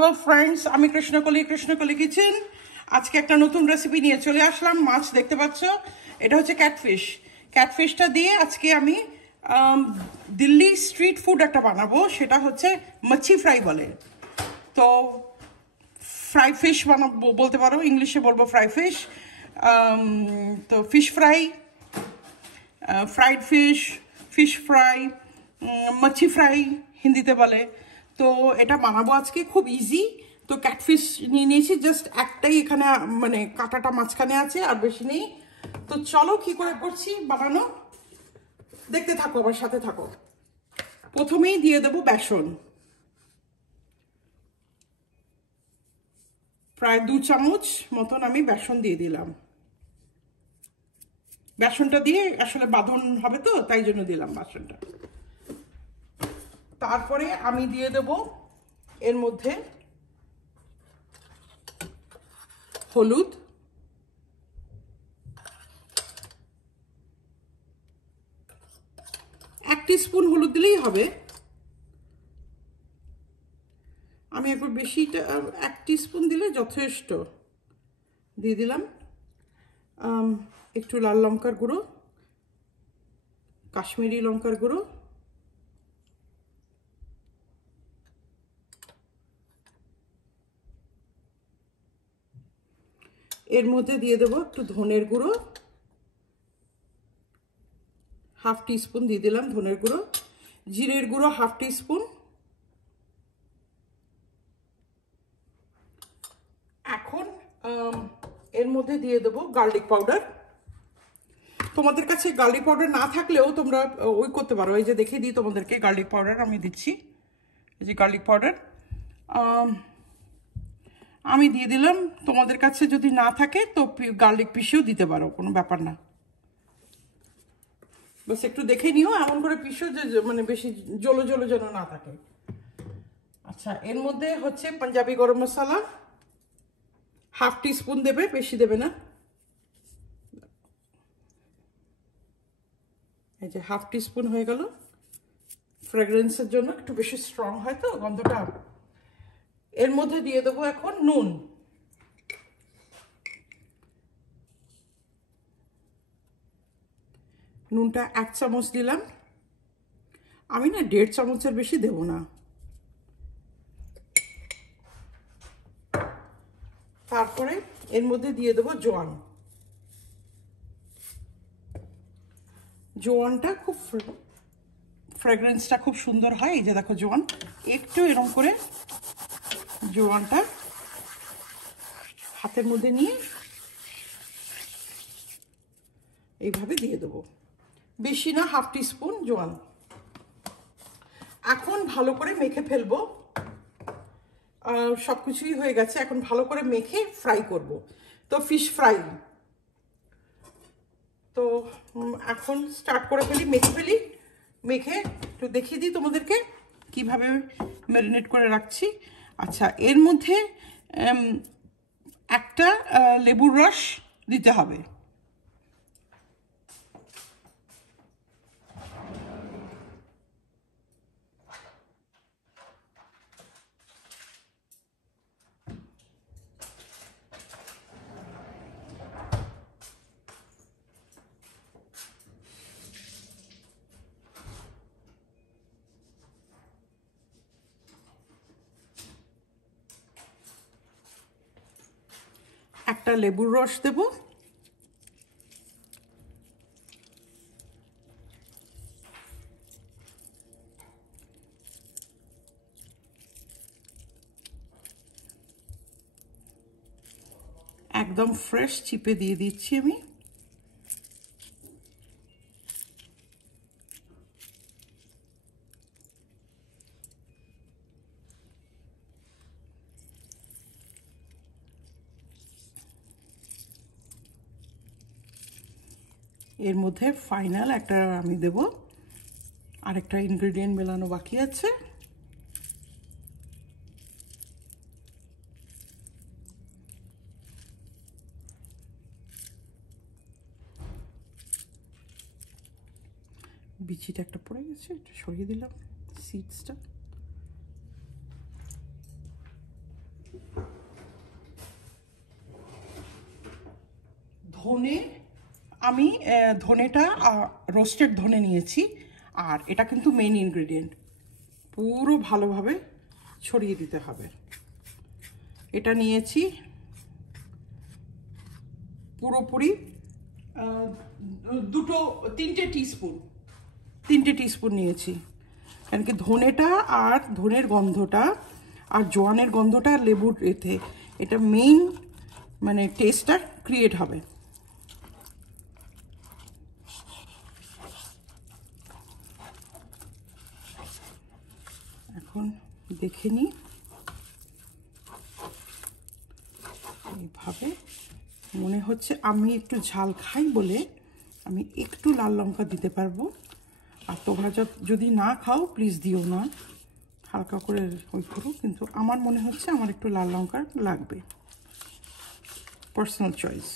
Hello friends, আমি Krishnakoli kitchen. আজকে একটা নতুন রেসিপি নিয়ে চলে আসলাম। মাছ দেখতে পাচ্ছ, এটা হচ্ছে ক্যাটফিশটা দিয়ে আজকে আমি দিল্লি স্ট্রিট ফুড একটা বানাবো। সেটা হচ্ছে মাছি ফ্রাই বলে। তো ফ্রাই ফিশ বানাবো বলতে পারো, ইংলিশে বলবো ফ্রাই ফিশ। তো fish fry, fried fish, fish fry, মাছি ফ্রাই হিন্দিতে বলে। তো এটা বানাবো আজকে, খুব ইজি। তো ক্যাটফিশ নিয়ে নিয়েছি, জাস্ট একটাই এখানে মানে কাঁটাটা মাঝখানে আছে, আর বেশি নেই। তো চলো কি করে করছি বানানো, দেখতে থাকো, আমার সাথে থাকো। প্রথমেই দিয়ে দেবো বেসন, প্রায় 2 চামচ মতন আমি বেসন দিয়ে দিলাম। বেসনটা দিয়ে আসলে বাঁধন হবে তো, তাই জন্য দিলাম বেসনটা। তারপরে আমি দিয়ে দেব এর মধ্যে হলুদ, এক টিস্পুন হলুদ দিলেই হবে। আমি একবার বেশিটা, 1 টিস্পুন দিলে যথেষ্ট। দিয়ে দিলাম একটু লাল লঙ্কার গুঁড়ো, কাশ্মীরি লঙ্কার গুঁড়ো, এর মধ্যে দিয়ে দেবো একটু ধনের গুঁড়ো, 1/2 টিস্পুন দিয়ে দিলাম ধনের গুঁড়ো। জিরের গুঁড়ো 1/2 টিস্পুন। এখন এর মধ্যে দিয়ে দেবো গার্লিক পাউডার। তোমাদের কাছে গার্লিক পাউডার না থাকলেও তোমরা ওই করতে পারো। এই যে দেখিয়ে দিই তোমাদেরকে, গার্লিক পাউডার আমি দিচ্ছি। এই যে গার্লিক পাউডার আমি দিয়ে দিলাম। তোমাদের কাছে যদি না থাকে তো গার্লিক পিসেও দিতে পারো, কোনো ব্যাপার না। বাস একটু দেখে নিও, এমন করে পিসো যে মানে বেশি জলো জলো যেন না থাকে। আচ্ছা, এর মধ্যে হচ্ছে পাঞ্জাবি গরম মশলা 1/2 টিস্পুন দেবে, বেশি দেবে না। এই যে 1/2 টিস্পুন হয়ে গেল। ফ্রেগ্রেন্সের জন্য একটু বেশি স্ট্রং হয় তো গন্ধটা। এর মধ্যে দিয়ে দেবো এখন নুন। নুনটা 1 চামচ দিলাম। আমি না 1.5 চামচের বেশি দেব না। তারপরে এর মধ্যে দিয়ে দেবো জোয়ান। জোয়ানটা খুব ফ্রেগ্রেন্সটা খুব সুন্দর হয়। এই যে দেখো জোয়ান, একটু এরকম করে জোয়ানটা হাতের মধ্যে নিয়ে এইভাবে দিয়ে দেবো, বেশি না, 1/2 টিস্পুন জোয়ান। এখন ভালো করে মেখে ফেলবো। সব কিছুই হয়ে গেছে, এখন ভালো করে মেখে ফ্রাই করব। তো ফিশ ফ্রাই তো এখন স্টার্ট করে ফেলি, মেখে ফেলি। মেখে একটু দেখিয়ে দিই তোমাদেরকে কিভাবে ম্যারিনেট করে রাখছি। আচ্ছা, এর মধ্যে একটা লেবুর রস দিতে হবে। একটা লেবুর রস দেব। একদম ফ্রেশ চিপে দিয়ে দিচ্ছি আমি। এর মধ্যে ফাইনাল একটা আমি দেব, আরেকটা ইনগ্রেডিয়েন্ট মেলানো বাকি আছে। বিচিটা একটা পড়ে গেছে, একটু সরিয়ে দিলাম সিডসটা। ধনে আমি ধনেটা রোস্টেড ধনে নিয়েছি, আর এটা কিন্তু মেইন ইনগ্রেডিয়েন্ট, পুরো ভালোভাবে ছড়িয়ে দিতে হবে। এটা নিয়েছি পুরোপুরি তিনটে টিস্পুন নিয়েছি, কারণ কি ধনেটা আর ধনের গন্ধটা আর জোয়ানের গন্ধটা আর লেবুর এতে এটা মেইন মানে টেস্টটা ক্রিয়েট হবে। এখন দেখে নিই, এইভাবে মনে হচ্ছে আমি একটু ঝাল খাই বলে আমি একটু লাল লঙ্কা দিতে পারবো, আর তোমরা যদি না খাও প্লিজ দিও না, হালকা করে ওই করো, কিন্তু আমার মনে হচ্ছে আমার একটু লাল লঙ্কা লাগবে, পার্সোনাল চয়েস।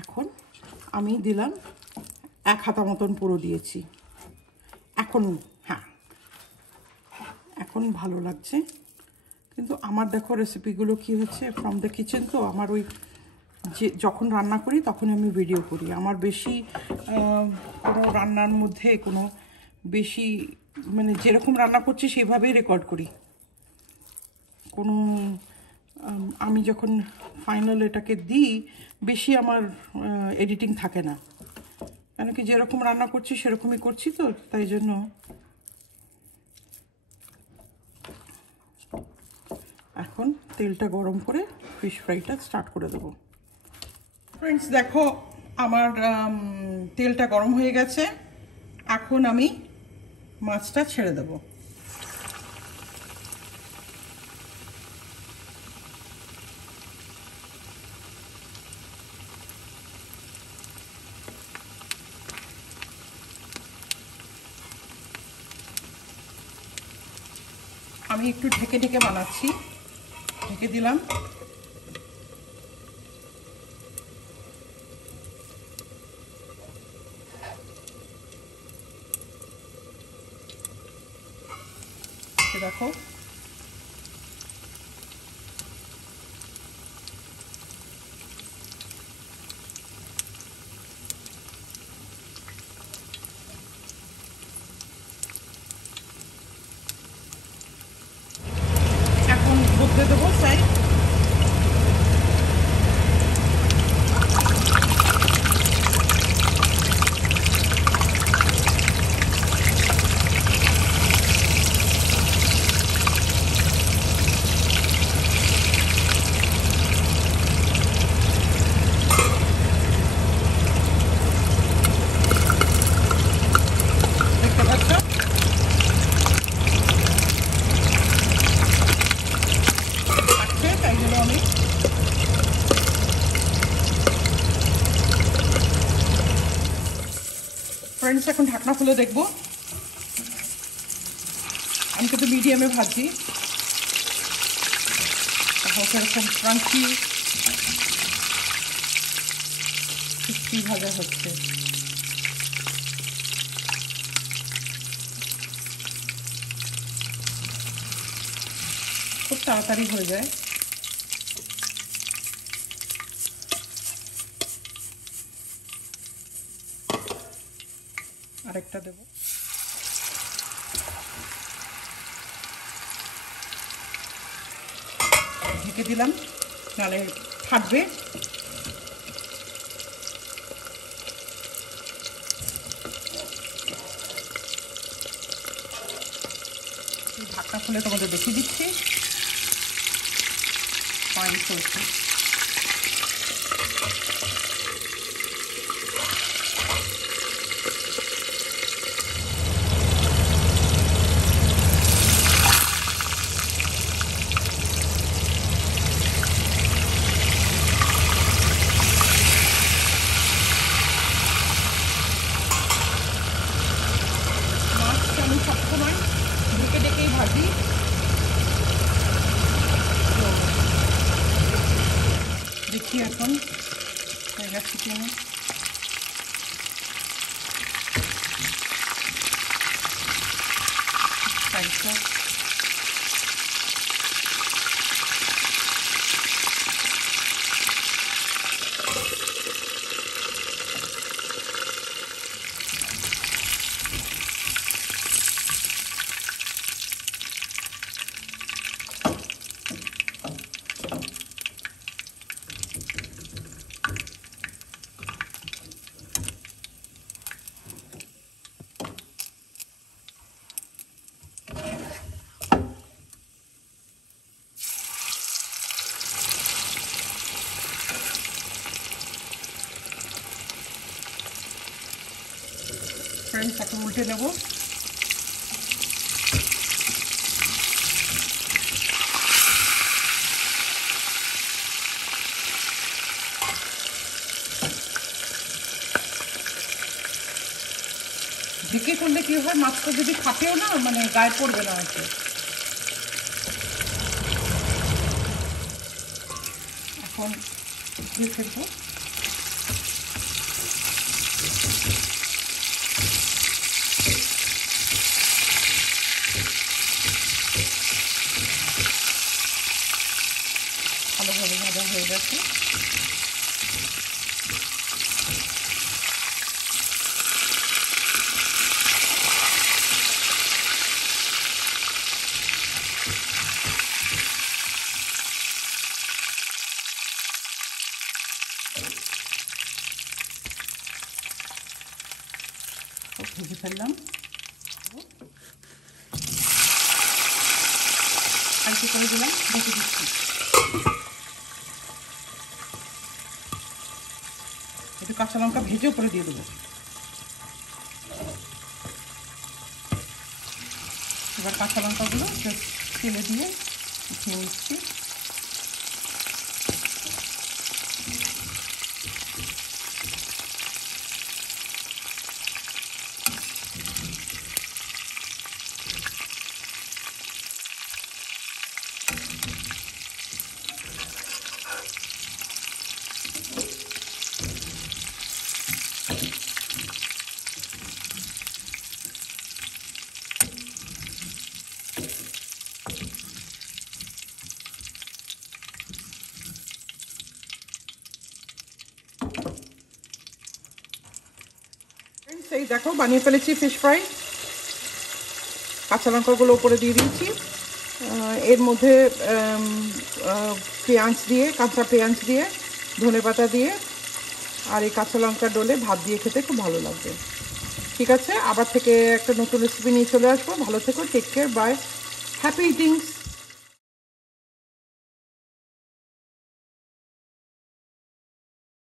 এখন আমি দিলাম 1 হাতা মতন পুরো দিয়েছি। এখন হ্যাঁ, এখন ভালো লাগছে, কিন্তু আমার দেখো রেসিপিগুলো কি হচ্ছে ফ্রম দ্য কিচেন, তো আমার ওই যে যখন রান্না করি তখন আমি ভিডিও করি, আমার বেশি কোনো রান্নার মধ্যে কোনো বেশি মানে যেরকম রান্না করছি সেভাবেই রেকর্ড করি, কোনো আমি যখন ফাইনাল এটাকে দিই বেশি আমার এডিটিং থাকে না, কেন কি যেরকম রান্না করছি সেরকমই করছি, তো তাই জন্য এখন তেলটা গরম করে ফিশ ফ্রাইটা স্টার্ট করে দেবো। ফ্রেন্ডস দেখো আমার তেলটা গরম হয়ে গেছে, এখন আমি মাছটা ছেড়ে দেবো। আমি একটু ঢেকে ঢেকে বানাচ্ছি, ঢেকে দিলাম। দেখো এখন বদলে দেবো সাইড। फ्रेंड्स এখন ঢাকনা খুলে দেখব, আমি তো মিডিয়ামে ভাজি, তাহলে এরকম ক্রাঞ্চি ক্রিস্পি ভাজা হচ্ছে। খুব তাড়াতাড়ি হয়ে যায়। আরেকটা দেব। ঢেকে দিলাম, নাহলে ফাটবে। ঢাকনা খুলে তোমাদের দেখিয়ে দিচ্ছি। ফাইন করেছি। মাছটা আমি সবসময় ঢেকে ঢেকেই ভাজি। দেখি এখন হয়ে গেছে কিনা। ফ্রেন্ডস, এখন উল্টে নেব। ঢেকে করলে কি হয়, মাছটা যদি ফাটেও না, মানে গায়ে পড়বে না আর কি। এখন দিয়ে ফেলবো। ভালোভাবে ভাজা হয়ে গেছে। ভেজে ফেললাম। আর কি করে দিলাম, ঢেকে দিচ্ছি। একটু কাঁচা লঙ্কা ভেজে উপরে দিয়ে দেবো। এবার কাঁচা লঙ্কাগুলো জাস্ট তেলে দিয়ে উঠিয়ে নিচ্ছি। এই দেখো, বানিয়ে ফেলেছি ফিশ ফ্রাই। কাঁচা লঙ্কাগুলো উপরে দিয়ে দিয়েছি। এর মধ্যে পেঁয়াজ দিয়ে, কাঁচা পেঁয়াজ দিয়ে, ধনেপাতা দিয়ে আর এই কাঁচা লঙ্কা ডলে ভাত দিয়ে খেতে খুব ভালো লাগবে। ঠিক আছে, আবার থেকে একটা নতুন রেসিপি নিয়ে চলে আসবো। ভালো থেকো, টেক কেয়ার, বাই, হ্যাপি ইটিংস।